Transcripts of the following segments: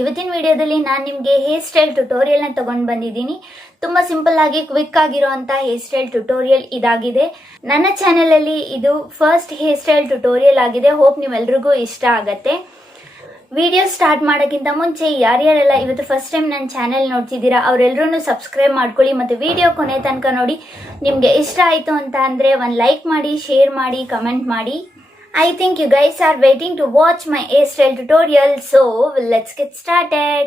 ಇವತ್ತಿನ ವಿಡಿಯೋದಲ್ಲಿ ನಾನು ನಿಮಗೆ ಹೇರ್ ಸ್ಟೈಲ್ ಟ್ಯುಟೋರಿಯಲ್ ನ ತಗೊಂಡು ಬಂದಿದ್ದೀನಿ. ತುಂಬಾ ಸಿಂಪಲ್ ಆಗಿ ಕ್ವಿಕ್ ಆಗಿರುವಂತ ಹೇರ್ ಸ್ಟೈಲ್ ಟ್ಯುಟೋರಿಯಲ್ ಇದಾಗಿದೆ. ನನ್ನ ಚಾನೆಲ್ ಅಲ್ಲಿ ಇದು ಫಸ್ಟ್ ಹೇರ್ ಸ್ಟೈಲ್ ಟ್ಯುಟೋರಿಯಲ್ ಆಗಿದೆ. ಹೋಪ್ ನೀವೆಲ್ಲರಿಗೂ ಇಷ್ಟ ಆಗತ್ತೆ. ವಿಡಿಯೋ ಸ್ಟಾರ್ಟ್ ಮಾಡೋಕ್ಕಿಂತ ಮುಂಚೆ ಯಾರ್ಯಾರೆಲ್ಲ ಇವತ್ತು ಫಸ್ಟ್ ಟೈಮ್ ನನ್ನ ಚಾನೆಲ್ ನೋಡ್ತಿದ್ದೀರಾ ಅವರೆಲ್ಲರೂ ಸಬ್ಸ್ಕ್ರೈಬ್ ಮಾಡ್ಕೊಳ್ಳಿ ಮತ್ತು ವಿಡಿಯೋ ಕೊನೆ ತನಕ ನೋಡಿ. ನಿಮಗೆ ಇಷ್ಟ ಆಯಿತು ಅಂತ ಅಂದರೆ ಒಂದು ಲೈಕ್ ಮಾಡಿ, ಶೇರ್ ಮಾಡಿ, ಕಮೆಂಟ್ ಮಾಡಿ. I think you guys are waiting to watch my hairstyle tutorial, so let's get started.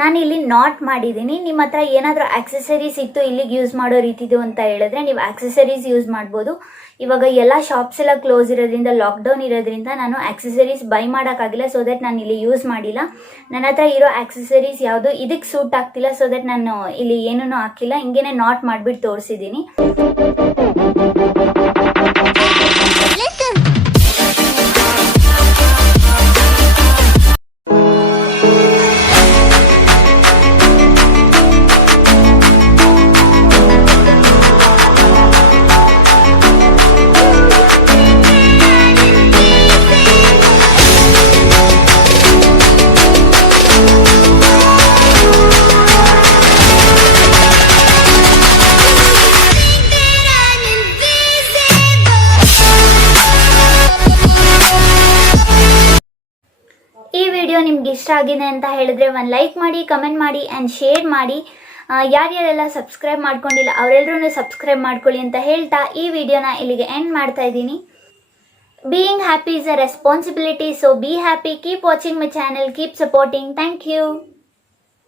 ನಾನಿಲ್ಲಿ ನಾಟ್ ಮಾಡಿದ್ದೀನಿ. ನಿಮ್ಮ ಹತ್ರ ಏನಾದರೂ ಆಕ್ಸೆಸರೀಸ್ ಇತ್ತು ಇಲ್ಲಿಗೆ ಯೂಸ್ ಮಾಡೋ ರೀತಿದು ಅಂತ ಹೇಳಿದ್ರೆ ನೀವು ಆಕ್ಸೆಸರೀಸ್ ಯೂಸ್ ಮಾಡ್ಬೋದು. ಇವಾಗ ಎಲ್ಲ ಶಾಪ್ಸ್ ಎಲ್ಲ ಕ್ಲೋಸ್ ಇರೋದ್ರಿಂದ, ಲಾಕ್ಡೌನ್ ಇರೋದ್ರಿಂದ ನಾನು ಆಕ್ಸೆಸರೀಸ್ ಬೈ ಮಾಡೋಕ್ಕಾಗಿಲ್ಲ. ಸೊ ದಟ್ ನಾನು ಇಲ್ಲಿ ಯೂಸ್ ಮಾಡಿಲ್ಲ. ನನ್ನ ಹತ್ರ ಇರೋ ಆಕ್ಸೆಸರೀಸ್ ಯಾವುದು ಇದಕ್ಕೆ ಸೂಟ್ ಆಗ್ತಿಲ್ಲ. ಸೊ ದಟ್ ನಾನು ಇಲ್ಲಿ ಏನೂ ಹಾಕಿಲ್ಲ. ಹಿಂಗೇನೆ ನಾಟ್ ಮಾಡಿಬಿಟ್ಟು ತೋರಿಸಿದ್ದೀನಿ. ವಿಡಿಯೋ ನಿಮ್ಗೆ ಇಷ್ಟ ಆಗಿದೆ ಅಂತ ಹೇಳಿದ್ರೆ ಒಂದು ಲೈಕ್ ಮಾಡಿ, ಕಮೆಂಟ್ ಮಾಡಿ ಆ್ಯಂಡ್ ಶೇರ್ ಮಾಡಿ. ಯಾರ್ಯಾರೆಲ್ಲ ಸಬ್ಸ್ಕ್ರೈಬ್ ಮಾಡ್ಕೊಂಡಿಲ್ಲ ಅವರೆಲ್ಲರೂ ಸಬ್ಸ್ಕ್ರೈಬ್ ಮಾಡ್ಕೊಳ್ಳಿ ಅಂತ ಹೇಳ್ತಾ ಈ ವಿಡಿಯೋನ ಇಲ್ಲಿಗೆ ಎಂಡ್ ಮಾಡ್ತಾ ಇದ್ದೀನಿ. Being happy is a responsibility, so be happy. Keep watching my channel, keep supporting. Thank you.